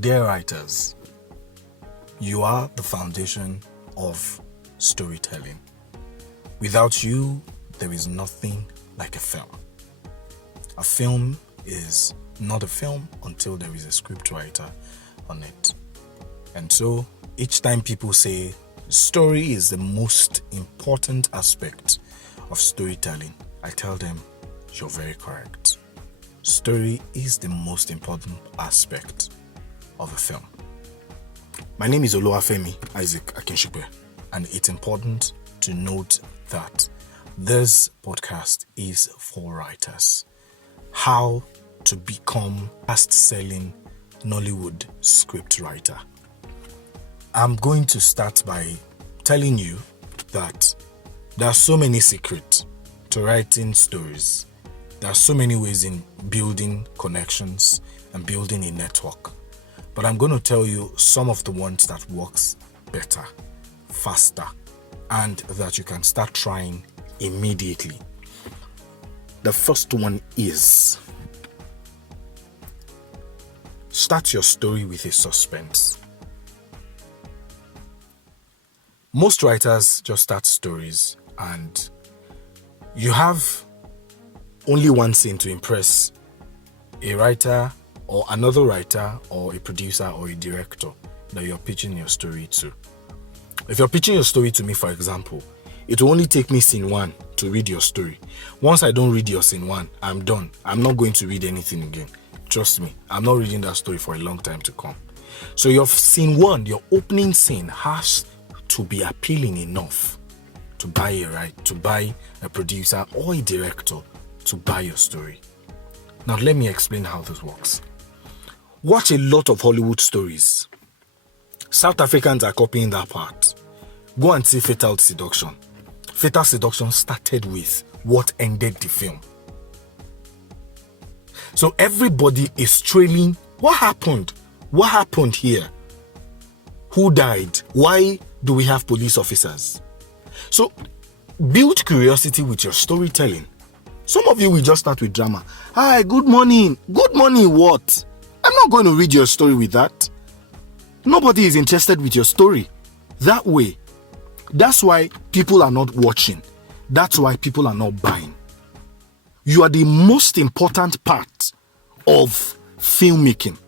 Dear writers, you are the foundation of storytelling. Without you, there is nothing like a film. A film is not a film until there is a scriptwriter on it. And so, each time people say story is the most important aspect of storytelling, I tell them, you're very correct. Story is the most important aspect of a film. My name is Oluwafemi Isaac Akinshikwe, and it's important to note that this podcast is for writers. How to become fast-selling Nollywood script writer. I'm going to start by telling you that there are so many secrets to writing stories. There are so many ways in building connections and building a network. But I'm going to tell you some of the ones that works better, faster, and that you can start trying immediately. The first one is start your story with a suspense. Most writers just start stories and you have only one scene to impress a writer or another writer or a producer or a director that you're pitching your story to. If you're pitching your story to me, for example, it will only take me scene 1 to read your story. Once I don't read your scene 1, I'm done. I'm not going to read anything again. Trust me, I'm not reading that story for a long time to come. So your scene 1, your opening scene has to be appealing enough to buy a producer or a director to buy your story. Now let me explain how this works. Watch a lot of Hollywood stories. South Africans are copying that part. Go and see Fatal Seduction. Fatal Seduction started with what ended the film. So everybody is trailing. What happened? What happened here? Who died? Why do we have police officers? So build curiosity with your storytelling. Some of you will just start with drama. Hi, good morning. Good morning, what? I'm not going to read your story with that. Nobody is interested with your story that way. That's why people are not watching. That's why people are not buying. You are the most important part of filmmaking.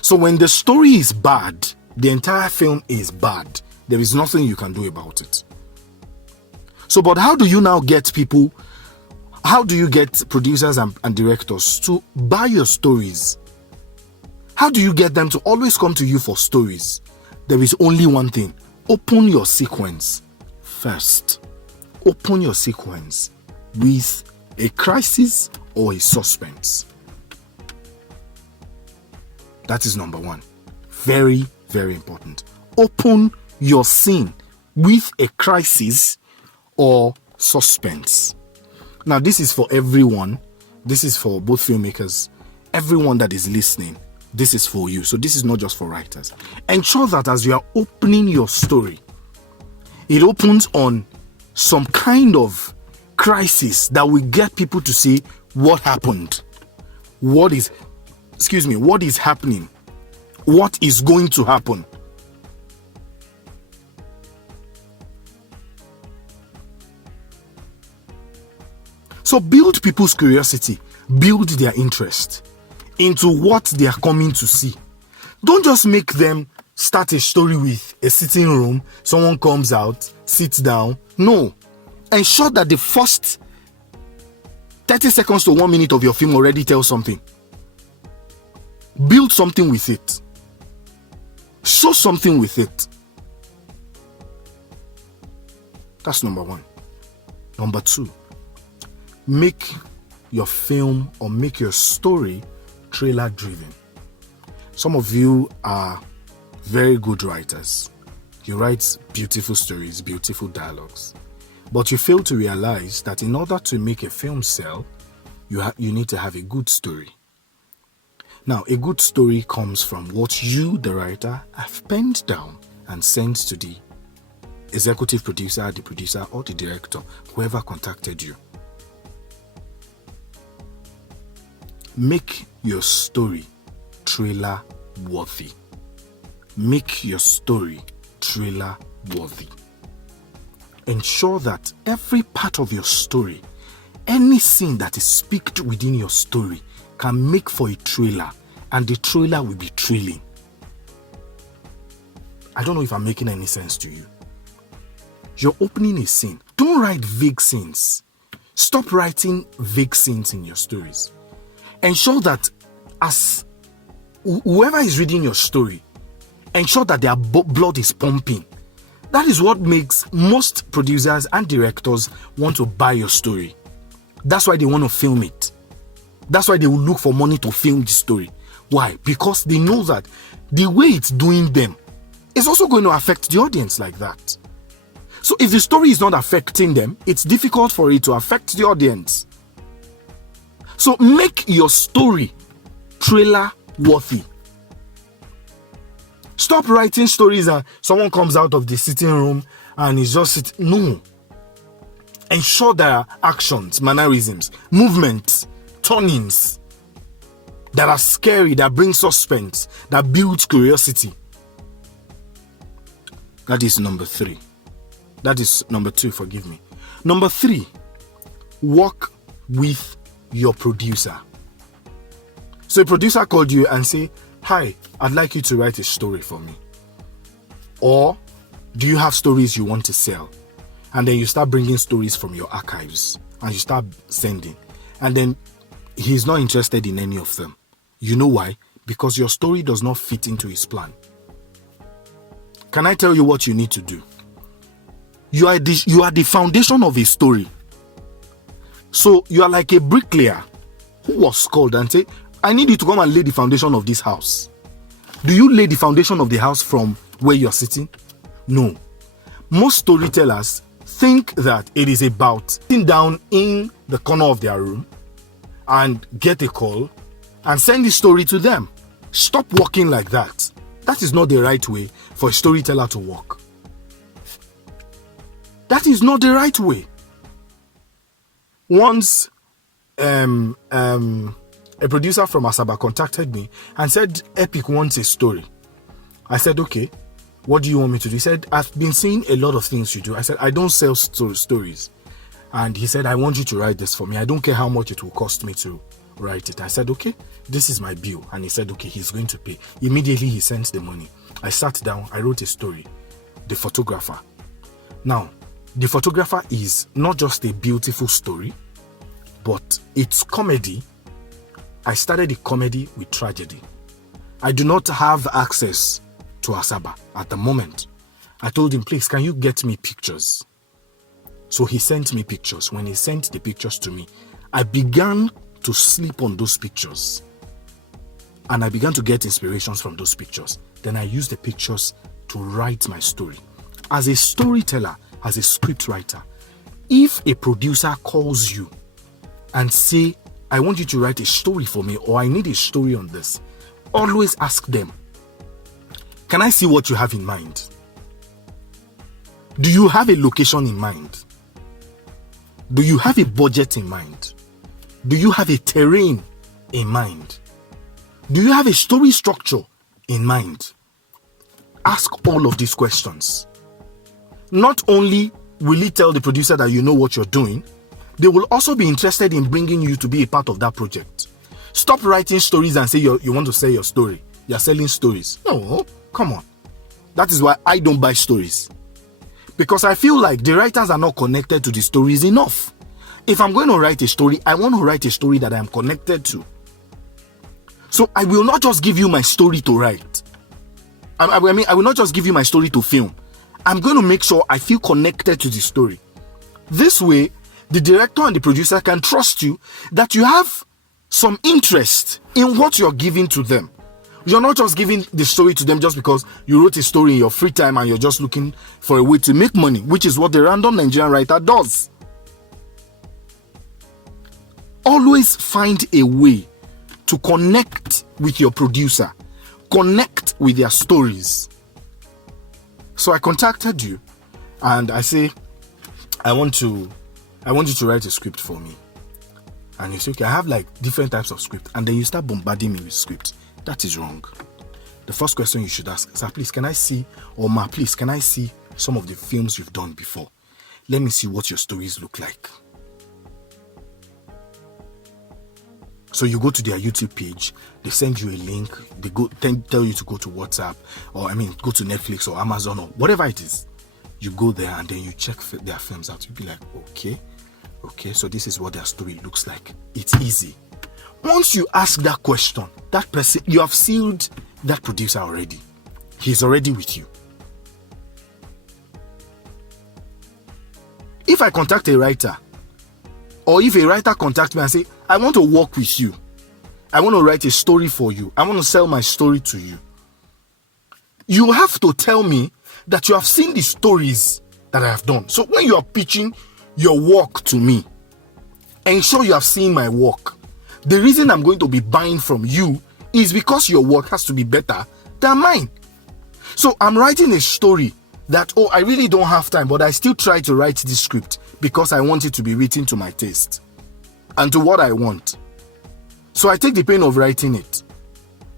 So when the story is bad, the entire film is bad. There is nothing you can do about it. So, but how do you now get people? How do you get producers and directors to buy your stories? How do you get them to always come to you for stories? There is only one thing. Open your sequence first. Open your sequence with a crisis or a suspense. That is number 1. Very, very important. Open your scene with a crisis or suspense. Now, this is for everyone. This is for both filmmakers. Everyone that is listening, this is for you. So this is not just for writers. Ensure that as you are opening your story, it opens on some kind of crisis that will get people to see what happened. What is happening? What is going to happen? So build people's curiosity, build their interest into what they are coming to see. Don't just make them start a story with a sitting room, someone comes out, sits down. No. Ensure that the first 30 seconds to 1 minute of your film already tells something. Build something with it. Show something with it. That's number 1. Number 2. Make your film or make your story trailer driven. Some of you are very good writers. You write beautiful stories, beautiful dialogues. But you fail to realize that in order to make a film sell, you need to have a good story. Now, a good story comes from what you, the writer, have penned down and sent to the executive producer, the producer, or the director, whoever contacted you. Make your story trailer worthy. Make your story trailer worthy. Ensure that every part of your story, any scene that is speaked within your story, can make for a trailer, and the trailer will be trailing. I don't know if I'm making any sense to you. You're opening a scene. Don't write vague scenes. Stop writing vague scenes in your stories. Ensure that as whoever is reading your story, ensure that their blood is pumping. That is what makes most producers and directors want to buy your story. That's why they want to film it. That's why they will look for money to film the story. Why? Because they know that the way it's doing them is also going to affect the audience like that. So if the story is not affecting them, it's difficult for it to affect the audience. So make your story trailer worthy. Stop writing stories and someone comes out of the sitting room and is just sitting. No. Ensure there are actions, mannerisms, movements, turnings that are scary, that bring suspense, that build curiosity. That is number 3. That is number 2, forgive me. Number 3, work with your producer. So a producer called you and say, "Hi, I'd like you to write a story for me." Or, do you have stories you want to sell? And then you start bringing stories from your archives and you start sending. And then he's not interested in any of them. You know why? Because your story does not fit into his plan. Can I tell you what you need to do? You are the foundation of a story. So you are like a bricklayer who was called and said, "I need you to come and lay the foundation of this house." Do you lay the foundation of the house from where you're sitting? No. Most storytellers think that it is about sitting down in the corner of their room and get a call and send the story to them. Stop working like that. That is not the right way for a storyteller to work. That is not the right way. Once a producer from Asaba contacted me and said, "Epic wants a story." I said, "Okay, what do you want me to do?" He said, "I've been seeing a lot of things you do." I said, "I don't sell stories." And he said, "I want you to write this for me. I don't care how much it will cost me to write it." I said, "Okay, this is my bill." And he said, "Okay, he's going to pay." Immediately he sent the money. I sat down, I wrote a story. The photographer. Now, the photographer is not just a beautiful story, but it's comedy. I started the comedy with tragedy. I do not have access to Asaba at the moment. I told him, "Please, can you get me pictures?" So he sent me pictures. When he sent the pictures to me, I began to sleep on those pictures. And I began to get inspirations from those pictures. Then I used the pictures to write my story. As a storyteller, as a script writer, if a producer calls you and say, "I want you to write a story for me," or "I need a story on this," always ask them, "Can I see what you have in mind? Do you have a location in mind? Do you have a budget in mind? Do you have a terrain in mind? Do you have a story structure in mind?" Ask all of these questions. Not only will it tell the producer that you know what you're doing, they will also be interested in bringing you to be a part of that project. Stop writing stories and say you want to sell your story. You're selling stories. No, come on. That is why I don't buy stories. Because I feel like the writers are not connected to the stories enough. If I'm going to write a story, I want to write a story that I am connected to. So I will not just give you my story to write. I will not just give you my story to film. I'm going to make sure I feel connected to the story. This way, the director and the producer can trust you that you have some interest in what you're giving to them. You're not just giving the story to them just because you wrote a story in your free time and you're just looking for a way to make money, which is what the random Nigerian writer does. Always find a way to connect with your producer, connect with their stories. So I contacted you and I say, I want you to write a script for me. And you say, "Okay, I have like different types of script." And then you start bombarding me with scripts. That is wrong. the first question you should ask, sir, please, can I see, or ma, please, can I see some of the films you've done before? Let me see what your stories look like. So you go to their YouTube page, they send you a link, they tell you to go to WhatsApp, or go to Netflix or Amazon or whatever it is. You go there and then you check their films out. You'll be like, okay, so this is what their story looks like. It's easy. Once you ask that question, that person, you have sealed that producer already. He's already with you. If I contact a writer, or if a writer contacts me and say, I want to work with you, I want to write a story for you, I want to sell my story to you, you have to tell me that you have seen the stories that I have done. So when you are pitching your work to me, ensure you have seen my work. The reason I'm going to be buying from you is because your work has to be better than mine. So I'm writing a story that, I really don't have time, but I still try to write this script because I want it to be written to my taste and to what I want. So I take the pain of writing it.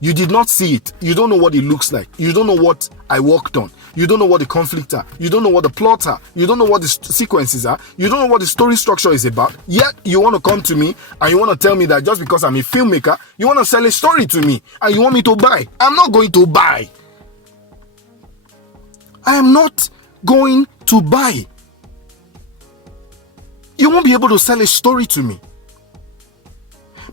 You did not see it. You don't know what it looks like. You don't know what I worked on. You don't know what the conflict are. You don't know what the plots are. You don't know what the sequences are. You don't know what the story structure is about. Yet you want to come to me and you want to tell me that just because I'm a filmmaker, you want to sell a story to me and you want me to buy. I'm not going to buy. I am not going to buy. You won't be able to sell a story to me.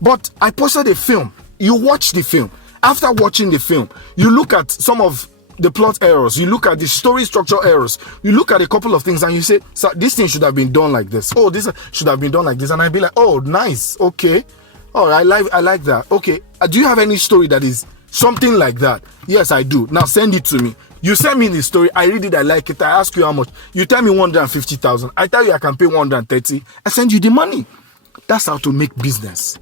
But I posted a film. You watch the film. After watching the film, you look at some of the plot errors. You look at the story structure errors. You look at a couple of things and you say, so this thing should have been done like this. Oh, this should have been done like this. And I'd be like, oh, nice. Okay. Oh, I like that. Okay. Do you have any story that is something like that? Yes, I do. Now send it to me. You send me the story. I read it. I like it. I ask you how much. You tell me 150,000. I tell you I can pay 130. I send you the money. That's how to make business.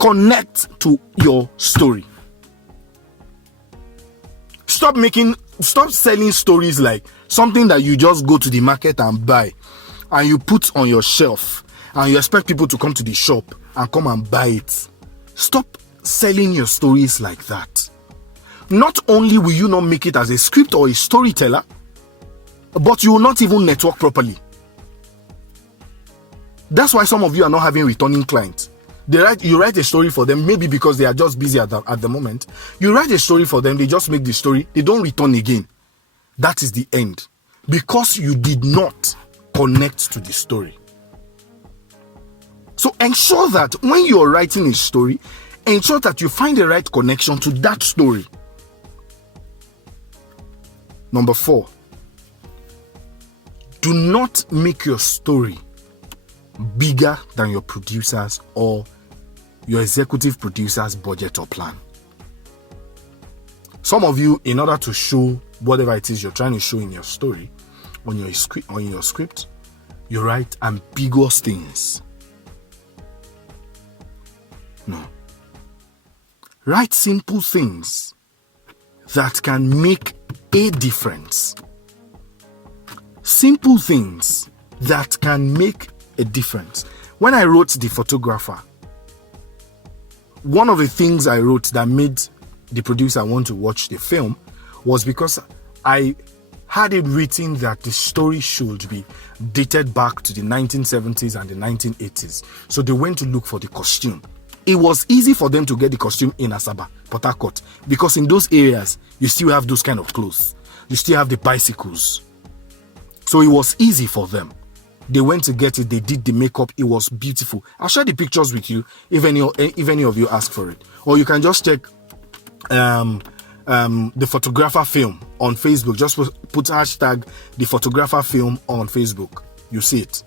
Connect to your story. Stop selling stories like something that you just go to the market and buy and you put on your shelf and you expect people to come to the shop and come and buy it. Stop selling your stories like that. Not only will you not make it as a script or a storyteller, but you will not even network properly. That's why some of you are not having returning clients. You write a story for them, maybe because they are just busy at the moment. You write a story for them, they just make the story, they don't return again. That is the end. Because you did not connect to the story. So ensure that when you're writing a story, ensure that you find the right connection to that story. Number 4, do not make your story bigger than your producers or your executive producer's budget or plan. Some of you, in order to show whatever it is you're trying to show in your story, on your script, you write ambiguous things. No. Write simple things that can make a difference. Simple things that can make a difference. When I wrote The Photographer, one of the things I wrote that made the producer want to watch the film was because I had it written that the story should be dated back to the 1970s and the 1980s. So they went to look for the costume. It was easy for them to get the costume in Asaba, Port Harcourt, because in those areas, you still have those kind of clothes. You still have the bicycles. So it was easy for them. They went to get it. They did the makeup. It was beautiful. I'll share the pictures with you if any of you ask for it. Or you can just check The Photographer Film on Facebook. Just put hashtag The Photographer Film on Facebook. You see it.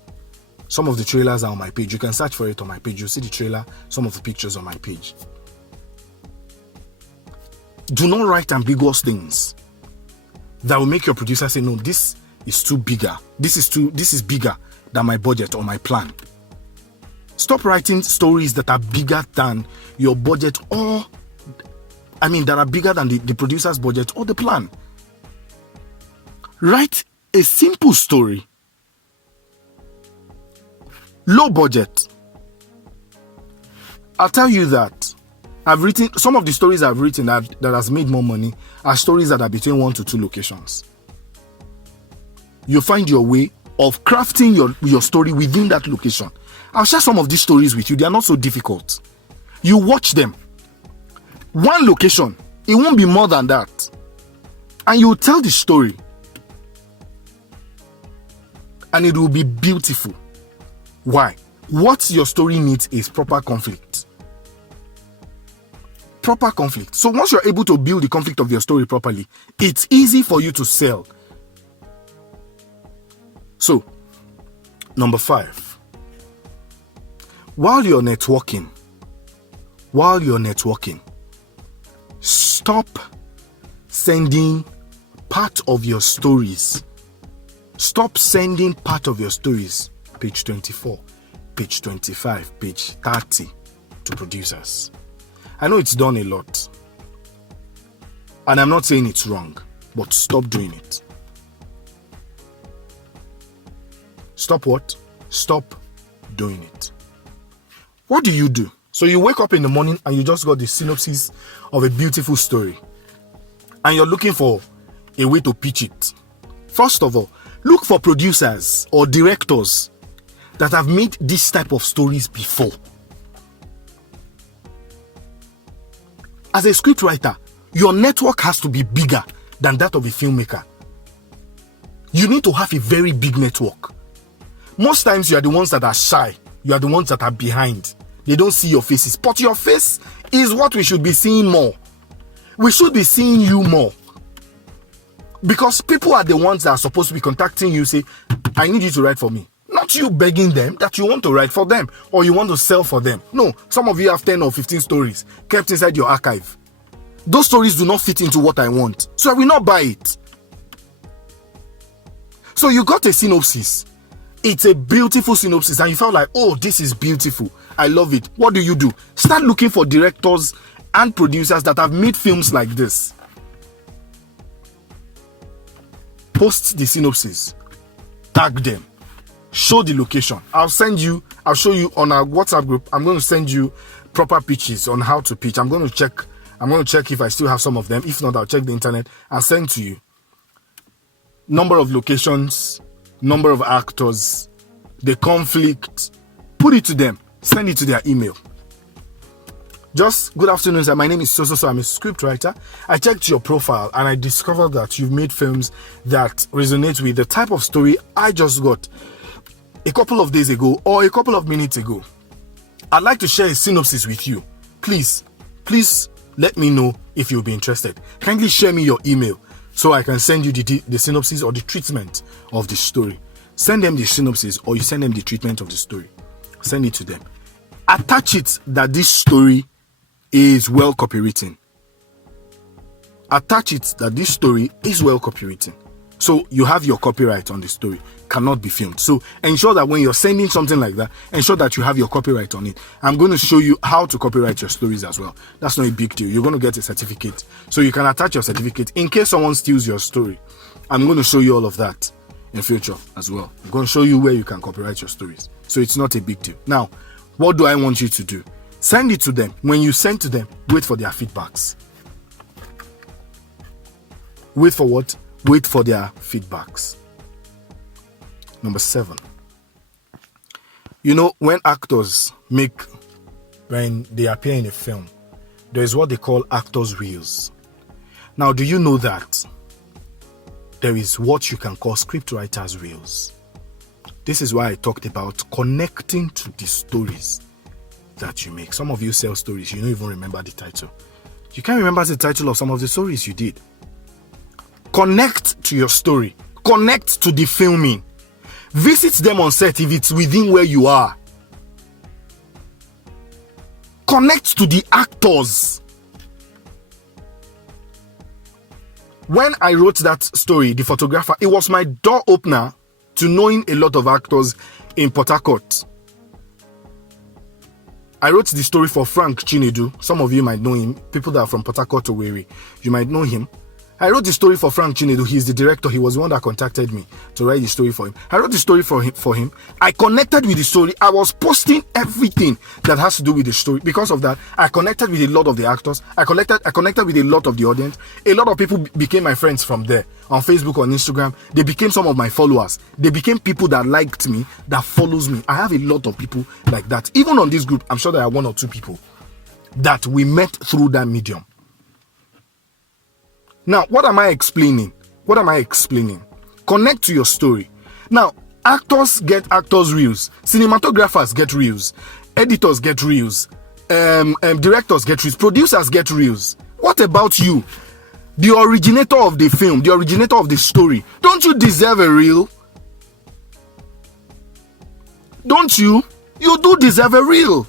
Some of the trailers are on my page. You can search for it on my page. You'll see the trailer, some of the pictures on my page. Do not write ambiguous things that will make your producer say, no, this is too bigger. This is bigger than my budget or my plan. Stop writing stories that are bigger than your budget that are bigger than the producer's budget or the plan. Write a simple story. Low budget. I'll tell you that Some of the stories I've written that has made more money are stories that are between 1 to 2 locations. You find your way of crafting your story within that location. I'll share some of these stories with you. They are not so difficult. You watch them. One location, it won't be more than that. And you will tell the story. And it will be beautiful. Why? What your story needs is proper conflict. Proper conflict. So once you're able to build the conflict of your story properly, it's easy for you to sell. So, number 5. While you're networking, stop sending part of your stories. Stop sending part of your stories, page 24, page 25, page 30, to producers. I know it's done a lot. And I'm not saying it's wrong, but stop doing it. Stop what? Stop doing it. What do you do? So you wake up in the morning and you just got the synopsis of a beautiful story. And you're looking for a way to pitch it. First of all, look for producers or directors that have made this type of stories before. As a scriptwriter, your network has to be bigger than that of a filmmaker. You need to have a very big network. Most times you are the ones that are shy. You are the ones that are behind. They don't see your faces. But your face is what we should be seeing more. We should be seeing you more. Because people are the ones that are supposed to be contacting you, say, I need you to write for me. Not you begging them that you want to write for them or you want to sell for them. No, some of you have 10 or 15 stories kept inside your archive. Those stories do not fit into what I want. So I will not buy it. So you got a synopsis. It's a beautiful synopsis and you felt like, oh, this is beautiful. I love it. What do? Start looking for directors and producers that have made films like this. Post the synopsis. Tag them. Show the location. I'll show you on our WhatsApp group. I'm going to send you proper pitches on how to pitch. I'm going to check if I still have some of them. If not, I'll check the internet and send to you. Number of locations, number of actors, the conflict. Put it to them. Send it to their email. Just good afternoon, sir. My name is so. I'm a scriptwriter. I checked your profile and I discovered that you've made films that resonate with the type of story I just got a couple of days ago or a couple of minutes ago. I'd like to share a synopsis with you. Please let me know if you'll be interested. Kindly share me your email so I can send you the synopsis or the treatment of the story. Send them the synopsis or you send them the treatment of the story. Send it to them. Attach it that this story is well copywritten. Attach it that this story is well copywritten. So you have your copyright on the story. Cannot be filmed. So ensure that when you're sending something like that, ensure that you have your copyright on it. I'm going to show you how to copyright your stories as well. That's not a big deal. You're going to get a certificate. So you can attach your certificate in case someone steals your story. I'm going to show you all of that in future as well. I'm going to show you where you can copyright your stories. So it's not a big deal. Now, what do I want you to do? Send it to them. When you send to them, wait for their feedbacks. Wait for what? Wait for their feedbacks. Number 7. You know, when they appear in a film, there is what they call actors' reels. Now, do you know that there is what you can call scriptwriters' reels? This is why I talked about connecting to the stories that you make. Some of you sell stories, you don't even remember the title. You can't remember the title of some of the stories you did. Connect to your story. Connect to the filming. Visit them on set if it's within where you are. Connect to the actors. When I wrote that story, The Photographer, it was my door opener to knowing a lot of actors in Port Harcourt. I wrote the story for Frank Chinedu. Some of you might know him. People that are from Port Harcourt to Owerri, you might know him. I wrote the story for Frank Chinedu. He's the director. He was the one that contacted me to write the story for him. I wrote the story for him. I connected with the story. I was posting everything that has to do with the story. Because of that, I connected with a lot of the actors. I connected with a lot of the audience. A lot of people became my friends from there. On Facebook, on Instagram. They became some of my followers. They became people that liked me, that follows me. I have a lot of people like that. Even on this group, I'm sure there are 1 or 2 people that we met through that medium. Now, what am I explaining? Connect to your story. Now, actors get actors' reels. Cinematographers get reels. Editors get reels. Directors get reels. Producers get reels. What about you? The originator of the film, the originator of the story. Don't you deserve a reel? Don't you? You do deserve a reel.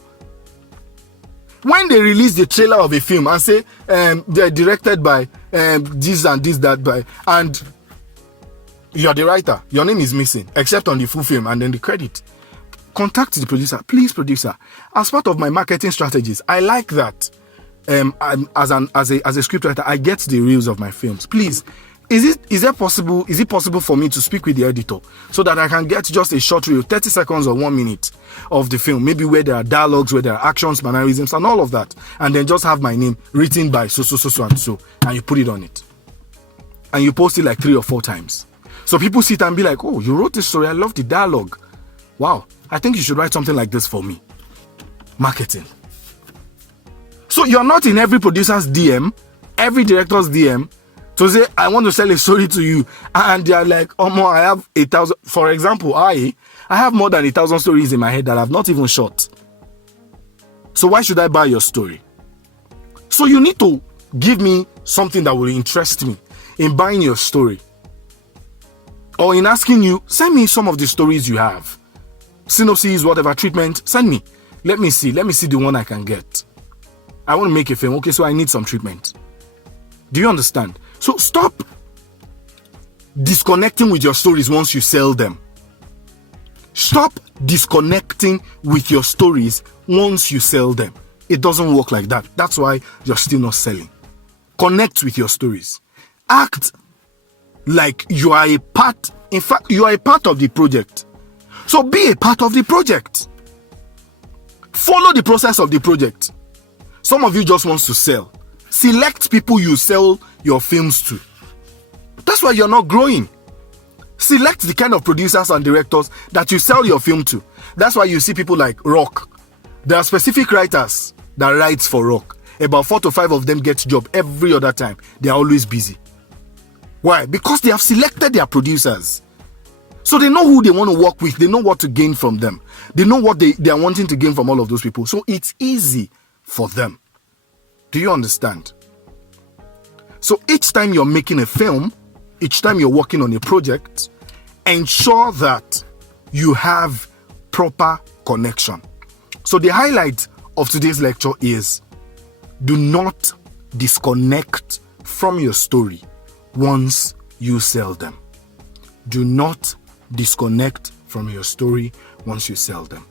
When they release the trailer of a film and say they're directed by this and this, that by, and you're the writer, your name is missing except on the full film and then the credit, contact the producer. Please, producer, as part of my marketing strategies, I like that as a scriptwriter, I get the reels of my films. Please, is it possible for me to speak with the editor so that I can get just a short reel, 30 seconds or 1 minute of the film, maybe where there are dialogues, where there are actions, mannerisms, and all of that, and then just have my name written by so and so, and you put it on it, and you post it like 3 or 4 times, so people sit and be like, oh, you wrote this story, I love the dialogue, wow, I think you should write something like this for me. Marketing. So you're not in every producer's DM, every director's DM, to say, I want to sell a story to you. And they are like, oh, more, I have 1,000. For example, I have more than 1,000 stories in my head that I've not even shot. So why should I buy your story? So you need to give me something that will interest me in buying your story. Or in asking you, send me some of the stories you have. Synopsis, whatever, treatment, send me. Let me see the one I can get. I want to make a film. Okay, so I need some treatment. Do you understand? So stop disconnecting with your stories once you sell them. Stop disconnecting with your stories once you sell them. It doesn't work like that. That's why you're still not selling. Connect with your stories. Act like you are a part. In fact, you are a part of the project. So be a part of the project. Follow the process of the project. Some of you just want to sell. Select people you sell your films to. That's why you're not growing. Select the kind of producers and directors that you sell your film to. That's why you see people like Rock. There are specific writers that write for Rock. About 4 to 5 of them get job every other time. They are always busy. Why? Because they have selected their producers. So they know who they want to work with. They know what to gain from them. They know what they are wanting to gain from all of those people. So it's easy for them. Do you understand? So each time you're making a film, each time you're working on a project, ensure that you have proper connection. So the highlight of today's lecture is, do not disconnect from your story once you sell them. Do not disconnect from your story once you sell them.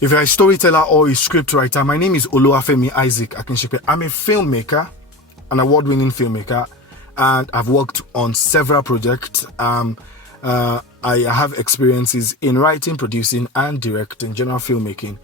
If you're a storyteller or a scriptwriter, my name is Oluwafemi Isaac Akinshipe. I'm a filmmaker, an award-winning filmmaker, and I've worked on several projects. I have experiences in writing, producing, and directing, general filmmaking,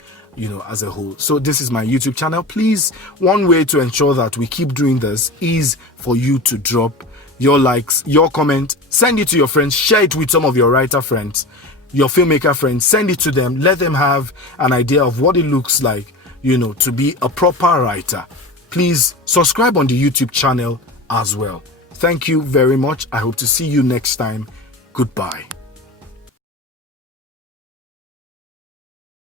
as a whole. So this is my YouTube channel. Please, one way to ensure that we keep doing this is for you to drop your likes, your comment, send it to your friends, share it with some of your writer friends, your filmmaker friends, send it to them, let them have an idea of what it looks like, to be a proper writer. Please subscribe on the YouTube channel as well. Thank you very much. I hope to see you next time. Goodbye.